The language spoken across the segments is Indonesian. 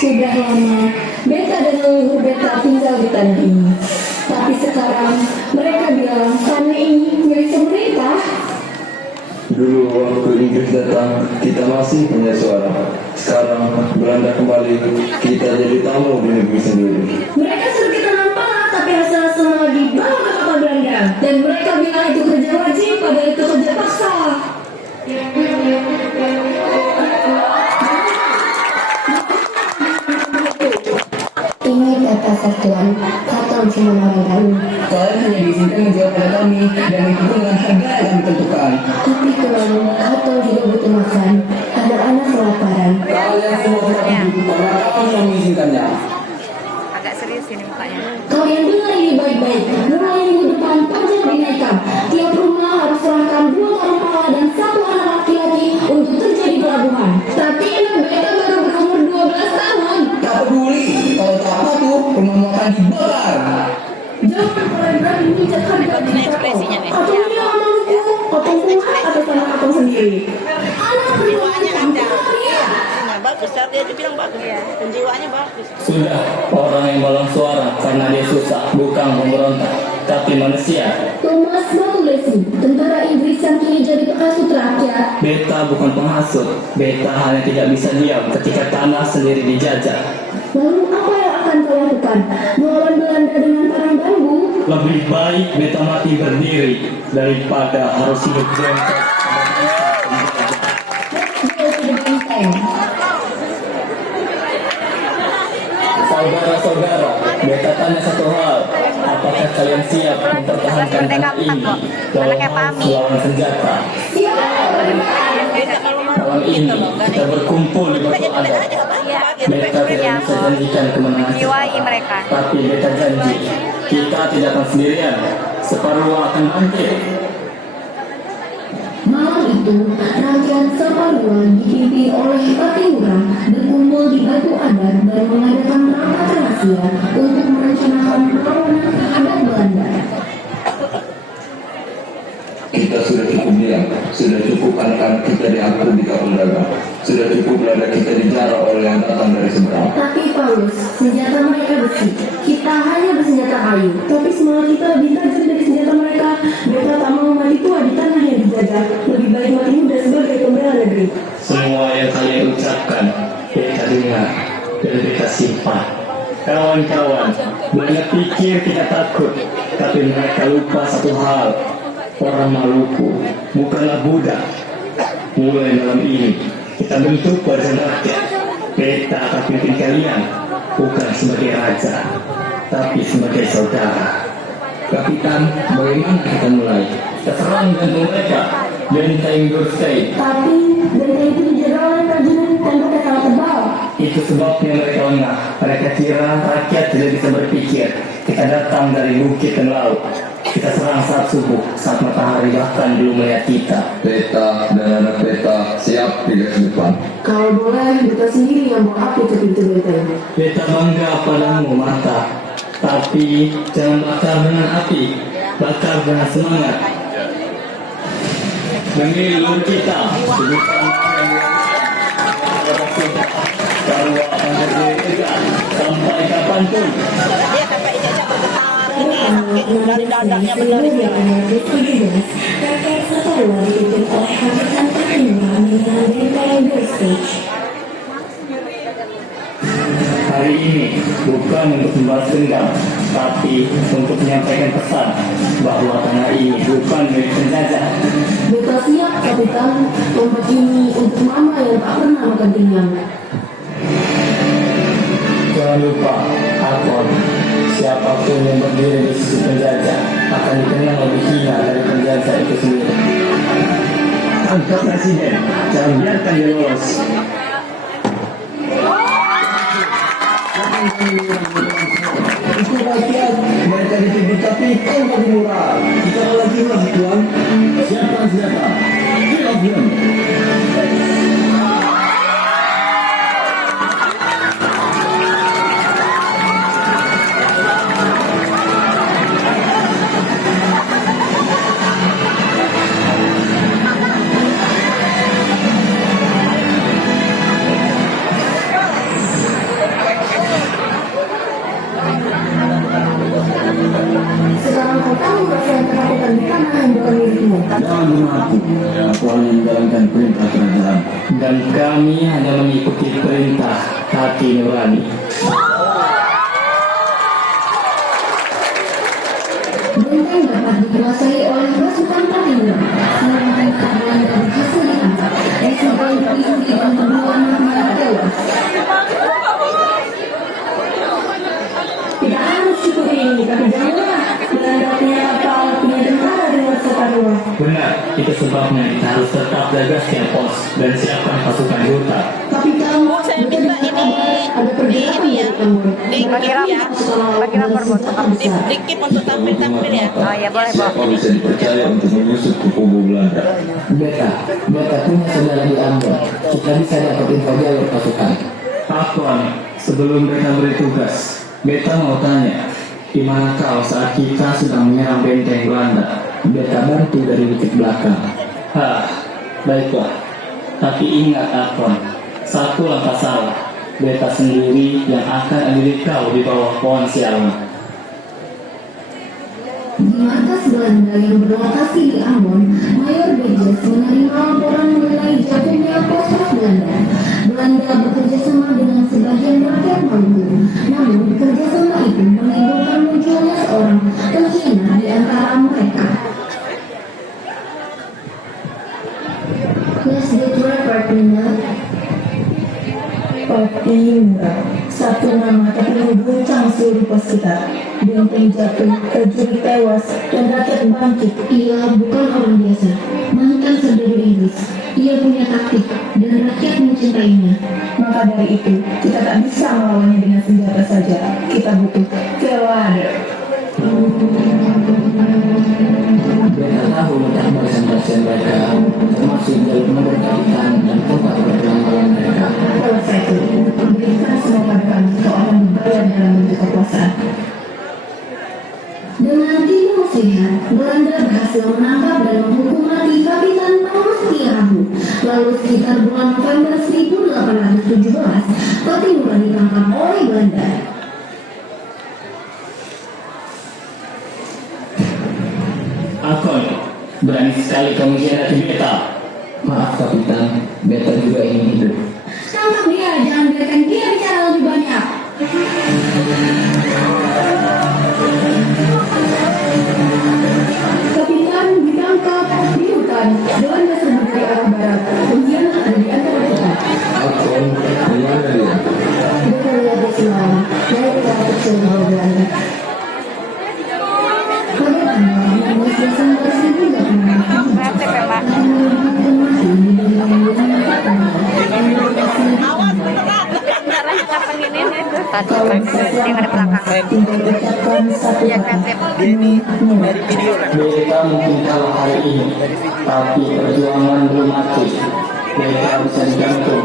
Sudah lama Beta dan leluhur Beta tinggal di tanah ini. Tapi sekarang mereka bilang tanah ini milik pemerintah. Dulu waktu Inggris datang, kita masih punya suara. Sekarang Belanda kembali, kita jadi tamu di negeri sendiri. Mereka suruh kita nampak, tapi hasil semua dibawa ke kapal Belanda. Dan mereka bilang itu kerja wajib, padahal itu kerja paksa. Ini kata satuan, kata cuma orang lain. Kalian hanya diizinkan menjual pada kami, dan itu pun dengan harga yang kami tentukan. Tapi tuan, kata juga butuh makan. Anak-anak kelaparan. Kalian semua tidak hidup karena kami yang mengizinkannya. Agak serius ini mukanya. Kalian dengar ini baik-baik. Mulai minggu depan pajak dinaikkan. Tiap rumah harus serahkan 2 karung pala dan 1 anak laki-laki untuk kerja di pelabuhan. Tapi mereka baru berumur 12 tahun. Tak peduli, kalau tak patuh, rumahmu akan dibakar. Jangan kalian berani menginjak harga di Ekspresinya nih. atau ini amalku, atau Tuhan, atau sama atau sendiri. Anak Jiwanya ada. dia. Nah, bagus, dia dibilang bagus. Penjiwaannya bagus. Sudah, orang yang balang suara karena dia susah, bukan pemberontak, tapi manusia. Thomas Matulesi, tentara Inggris yang kini jadi penghasut rakyat. Beta bukan penghasut, beta hanya tidak bisa diam ketika tanah sendiri dijajah. Lalu apa yang akan kau lakukan? Melawan Belanda dengan parang bambu? Lebih baik beta mati berdiri daripada harus hidup jengkel. Saudara-saudara, beta tanya satu hal. Apakah kalian siap mempertahankan tanah ini melawan senjata? Malam ini kita berkumpul di batu adat. Beta tidak bisa janjikan kemenangan cepat, tapi beta janji kita tidak akan sendirian. Separuh akan bangkit. Malam itu, rakyat Saparua dipimpin oleh Patihura berkumpul di batu adat dan mengadakan rapat rahasia untuk merencanakan perlawanan terhadap Belanda. Kita sudah cukup diam, sudah cukup anak-anak kita diangkut di kapal dagang, sudah cukup Belanda kita dijarah oleh yang datang dari seberang. Tapi Paulus, senjata mereka besi. Kita hanya bersenjata kayu, tapi semangat kita lebih tajam kawan-kawan, Belanda pikir kita takut, tapi mereka lupa satu hal. Orang Maluku bukanlah budak. Mulai malam ini, kita bentuk barisan rakyat. Beta akan pimpin kalian, bukan sebagai raja, tapi sebagai saudara. Kapitan, bagaimana kita mulai? Kita serang jantung mereka, benteng Dorsey. Tapi benteng itu dijaga oleh prajurit tembok yang sangat tebal. Itu sebabnya mereka lengah. Mereka kira rakyat tidak bisa berpikir. Kita datang dari bukit dan laut. Kita serang saat subuh, saat matahari bahkan belum melihat kita. Beta dan anak beta siap di garis depan. Kalau boleh, kita sendiri yang bawa api ke pintu benteng. Beta bangga padamu, Mata. Tapi jangan bakar dengan api, bakar dengan semangat. Demi leluhur kita, sebutkan bahwa akan berdiri tegak sampai kapanpun. Dia sampai ijazah berketawa dari dadanya benar dia. Rakyat Setarua dipimpin oleh Kapitan terkenal dengan benteng Dorsey. Hari ini bukan untuk membalas dendam, tapi untuk menyampaikan pesan bahwa tanah ini bukan milik penjajah. Beta siap, Kapitan. Tombak ini untuk mama yang tak pernah makan kenyang. Jangan lupa, Akon, siapapun yang berdiri di sisi penjajah akan dikenal lebih hina dari penjajah itu sendiri. Tangkap Presiden, jangan biarkan dia lolos. Itu rakyat, mereka dituduh tapi kau lagi murah. Kita lagi murah, Tuan. Siapkan senjata. Kill off them. Sekarang kau tahu rasa yang ketakutan di tanah yang bukan milikmu. Jangan mengaku, aku hanya menjalankan perintah kerajaan. Dan kami hanya mengikuti perintah hati nurani. Benteng dapat dikuasai oleh pasukan Pattimura. Sedangkan Belanda berhasil ditangkap. Presiden Indi dan kedua anaknya tewas. Kita harus syukuri ini, tapi janganlah Belanda punya kapal, punya tentara di luar Setarua. Benar, itu sebabnya kita harus tetap jaga setiap pos dan siapkan pasukan hutan. Tapi kalau Saya minta ini ada pergerakan ini ya. dari kamu. Bagi rapor buat Dikip untuk tampil-tampil ya. Oh ya boleh, Bob. Siapa bisa dipercaya untuk menyusup ke kubu Belanda? Beta punya saudara di Ambon. Kita bisa dapat info jalur pasukan. Akon, sebelum Beta beri tugas, Beta mau tanya, di mana kau saat kita sedang menyerang benteng Belanda? Beta bantu dari bukit belakang. Baiklah. Tapi ingat, Akon, satu langkah salah, Beta sendiri yang akan adili kau di bawah pohon sialan. Di markas Belanda yang berlokasi di Ambon, Mayor Bejes menerima laporan mengenai jatuhnya pos-pos Belanda. Belanda bekerja sama dengan sebagian rakyat Maluku. Namun, kerjasama itu menimbulkan munculnya seorang pengkhianat di antara mereka. Let's get to our partner. Pattimura, satu nama tapi mengguncang seluruh pos kita. Benteng jatuh, prajurit tewas, dan rakyat bangkit. Ia bukan orang biasa, mantan serdadu Inggris. Ia punya taktik dan rakyat mencintainya. Maka dari itu, kita tak bisa melawannya dengan senjata saja. Kita butuh keluarga. Beta tahu letak barisan-barisan mereka, termasuk jalur nomor kapitan dan tempat berjalan mereka. Kalau saya berikan semua pada kami, kau akan dibayar dalam bentuk kekuasaan. Dengan tipu muslihat, Belanda berhasil menangkap dan menghukum mati Kapitan Paulus Tiahabu. Lalu sekitar bulan November 1817, Pattimura ditangkap oleh Belanda. Akon, berani sekali kamu mengkhianati Beta. Maaf kapitan, Beta juga ingin hidup. Tangkap dia, jangan biarkan dia bicara lebih banyak. Kapitan ditangkap di hutan Belanda serbu dari arah barat. Pengkhianatan di antara kita. Alfon, di mana dia? Kita lihat di semalam. Dari kita kecil bahwa Belanda. Kabarnya, 16 Desember 1945. Kreatif ya, Pak. Awas beneran. Caranya kapan ini? Tadi kan yang ada belakang. tinggal ucapkan satu Iya, kata. kreatif. Mereka mungkin kalah hari ini, tapi perjuangan belum mati. Mereka bisa digantung,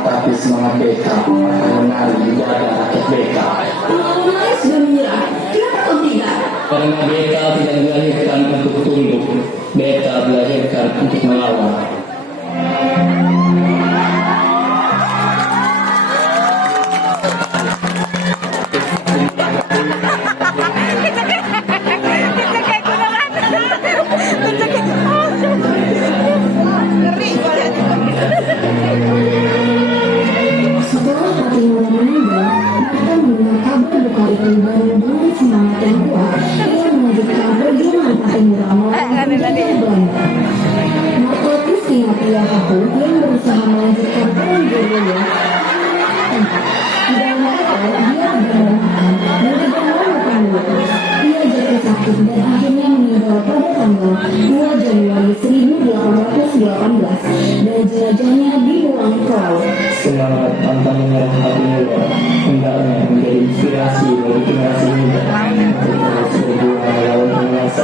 tapi semangat mereka akan menari di dada rakyat mereka. Mengenai sudah menyerah. Kenapa kau tidak? Karena mereka tidak dilahirkan untuk tunduk, mereka dilahirkan untuk melawan. Kita kayak gunungan. Ngeri banget. Setelah Fatimah meninggal, kita mendengar kabar duka itu dan dengan semangat yang kuat, ia melanjutkan perjuangan Fatimah melawan penjajah Belanda. Marco Kristina Piahaku yang berusaha melanjutkan perang gerilya. Tidak lama dia tidak makan dan tidak melakukan mulut. Ia jatuh sakit dan akhirnya meninggal pada tanggal 2 Januari 1818 dan jenazahnya dibuang ke laut. Semangat pantang menyerah hati muda hendaknya menjadi inspirasi bagi generasi muda untuk terus berjuang melawan penguasa